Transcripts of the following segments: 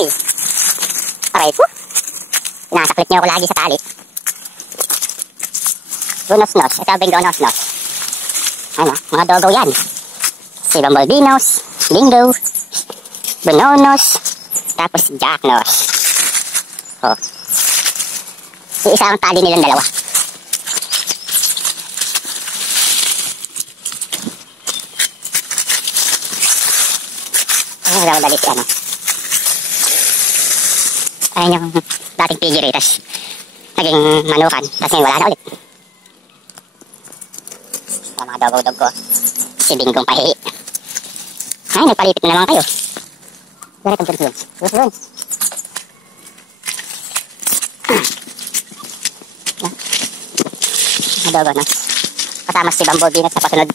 bumblebee. Aray po. Pinasaklit niyo ako lagi sa tali. Gunos-nos. Ito ba yung gunos-nos? Ano? Mga dogo yan. Si bumblebeenos, lingo, bononos, tapos jacknos. Oh. Iisa ang tali nilang dalawa. Wala dali si ano. Ayun yung dating piggery, tas naging manukan, tas ngayon wala na ulit. Yung mga dog ko, si Binggong pahihi. Ay, nagpalipit na naman kayo. Ganito ang yun. Yun. Mga dogo, no? Kasama si Bumblebee sa pasunod.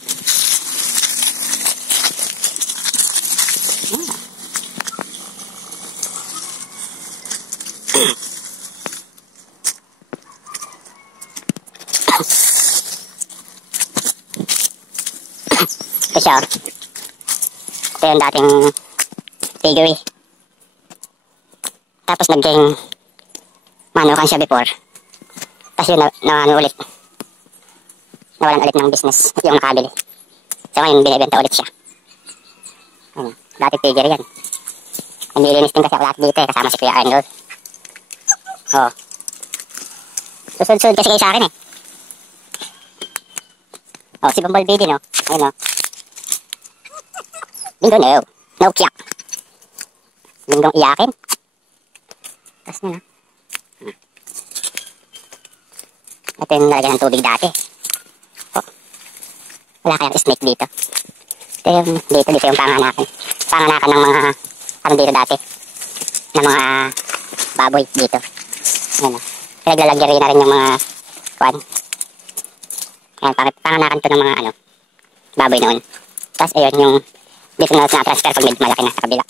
Ito siya. Ito yung dating piggery. Tapos naging manukan siya before. Tapos yun na ulit. Nawalan ulit ng business yung nakabili. So ngayon binibenta ulit siya. Ano, dating piggery yan. Nililinis din kasi ako lahat dito kasama si Kuya Arnold. Oo. Susud-sud kasi kayo sa akin eh. Oh, si Bumblebee din, oh. Ayun, oh. Bingo, no. No kiyak. Binggong iyakin. Tapos na, no. Ito yung nalagyan ng tubig dati. Oh. Wala kayang snake dito. Ito yung, dito yung panganakan. Panganakan ng mga, ano dito dati. Ng mga baboy dito. Ayun, oh. Pinaglalagyan rin na rin yung mga, kwan. Ayan, panganakan to ng mga ano, baboy noon. Tapos ayun yung dito na transfer pag medyo malaki na sa kabila.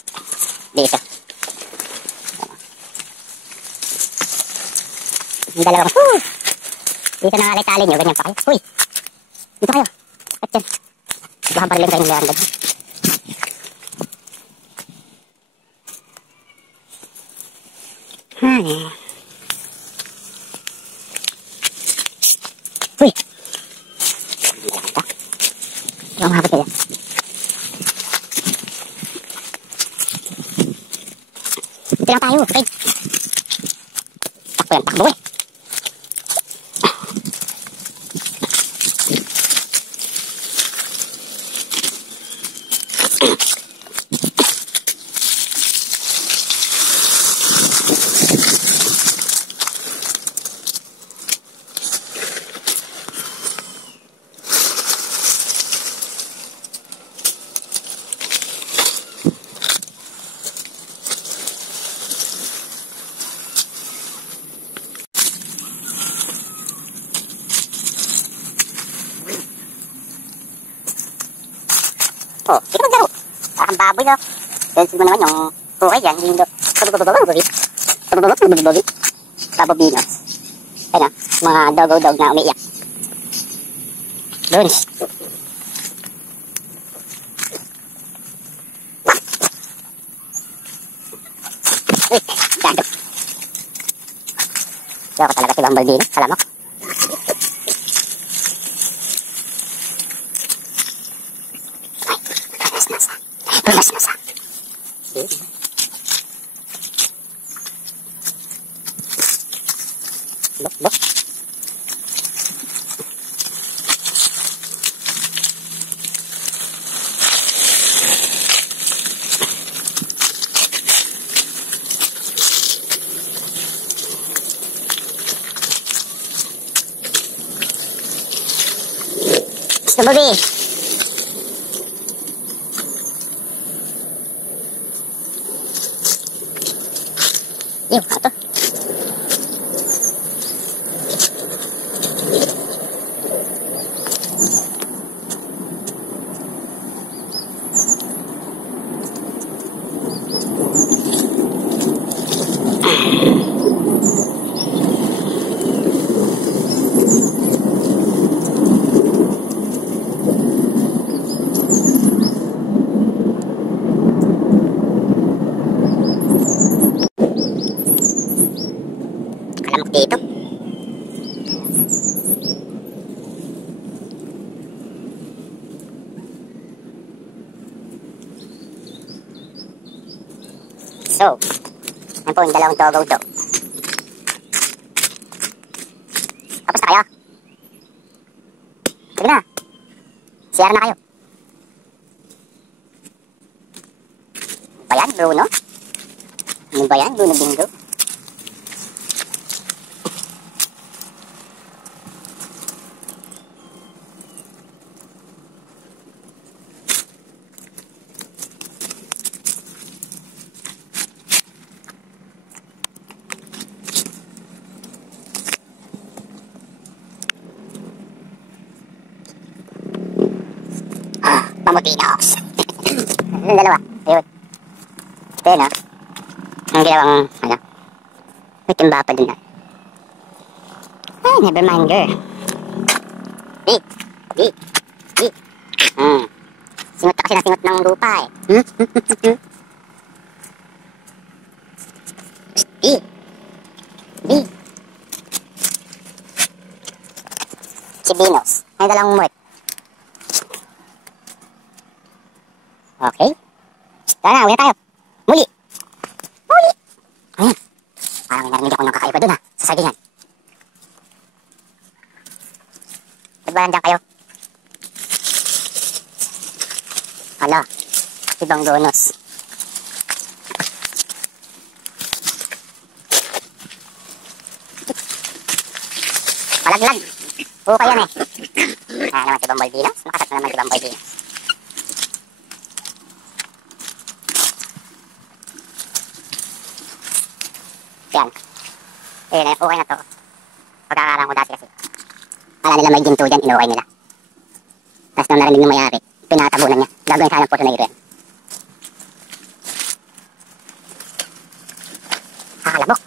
Dito. Yung dalawang, dito na nga tali nyo, ganyan pa kayo. Uy! Dito kayo. At yan. Baka barilin kayo ng landag. Uy! Ang hapit nila. Dito lang tayo, okay? Takbo yan, takbo eh. Oh, sige maglaro. Parang baboy na. Dahil mo naman yung buhay dyan. Hindi Babobino. Ano, mga dog na umiiyak. Doon. Uy, gado. Diyo ko talaga si Bumblebee. Alam mo? Tulas na sa. Look. Bumblebee. Yung ito. So, yan po yung dalawang togo to. Tapos na kayo? Sige na. CR na kayo. Ano ba yan, Bruno? Ano ba yan, Bruno Bingo? Pamutinos. Yung dalawa. Ayun. Ito yun, ha? Ang ginawang, ano? May timba pa dun, ha? Ay, never mind, girl. Di. Singot kasi na singot ng lupa, eh. Di. Chibinos. May dalang muwet. Okay. Tara, uwi na tayo. Muli. Ayan. Parang may narinig ako ng kakaiba dun, ha? Sa sagingan. Nagbahan dyan kayo. Hala. Ibang bonus. Malaglag. Buka yan, eh. Naman si Bamboy Dinos. Nakasat na naman si Bamboy Dinos. Yan. Okay na to. Pagkakaroon ko dati kasi. Kala nila may ginto dyan, inukay nila. Tapos nung narinig ng mayari, pinatabunan niya. Gagawin sana po sa nagiro yan. Kakalabok.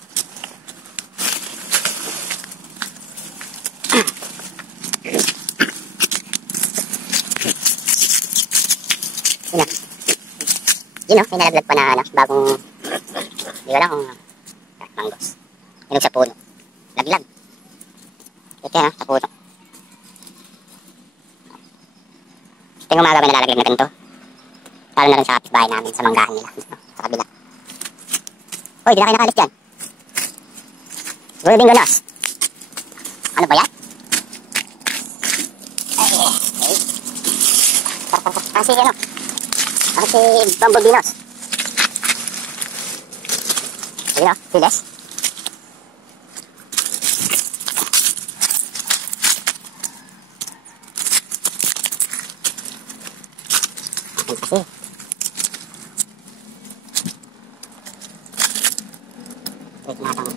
Yun o, may nalaglag pa na ano, bagong, di ko lang kung manggos. Inog sa puno. Laglag. Ito yan, sa puno. Tingong umaga may nalalaglag na ganito. Lalo na rin sa kapitbahay namin, sa manggahan nila. Sa kabila. Hoy, di na kayo nakalis dyan. Bruno Bingo Nos. Ano ba yan? Kasi ano? Kasi Bumble Dinos. Sige na, piles. Kasi. Wait na lang.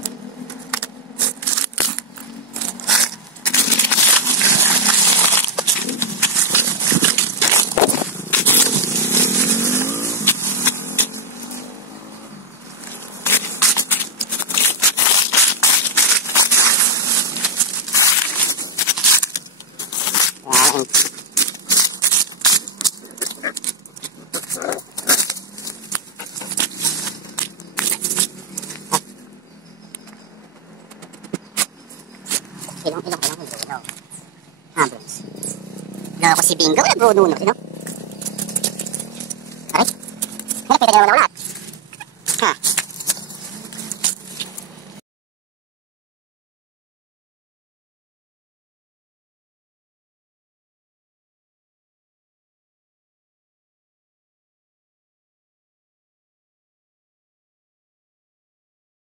Ilong, Bruno. Bruno. Ilong ako si Bingo, wala Bruno, sino? Aray? Kaya pwede nga wala. Ha?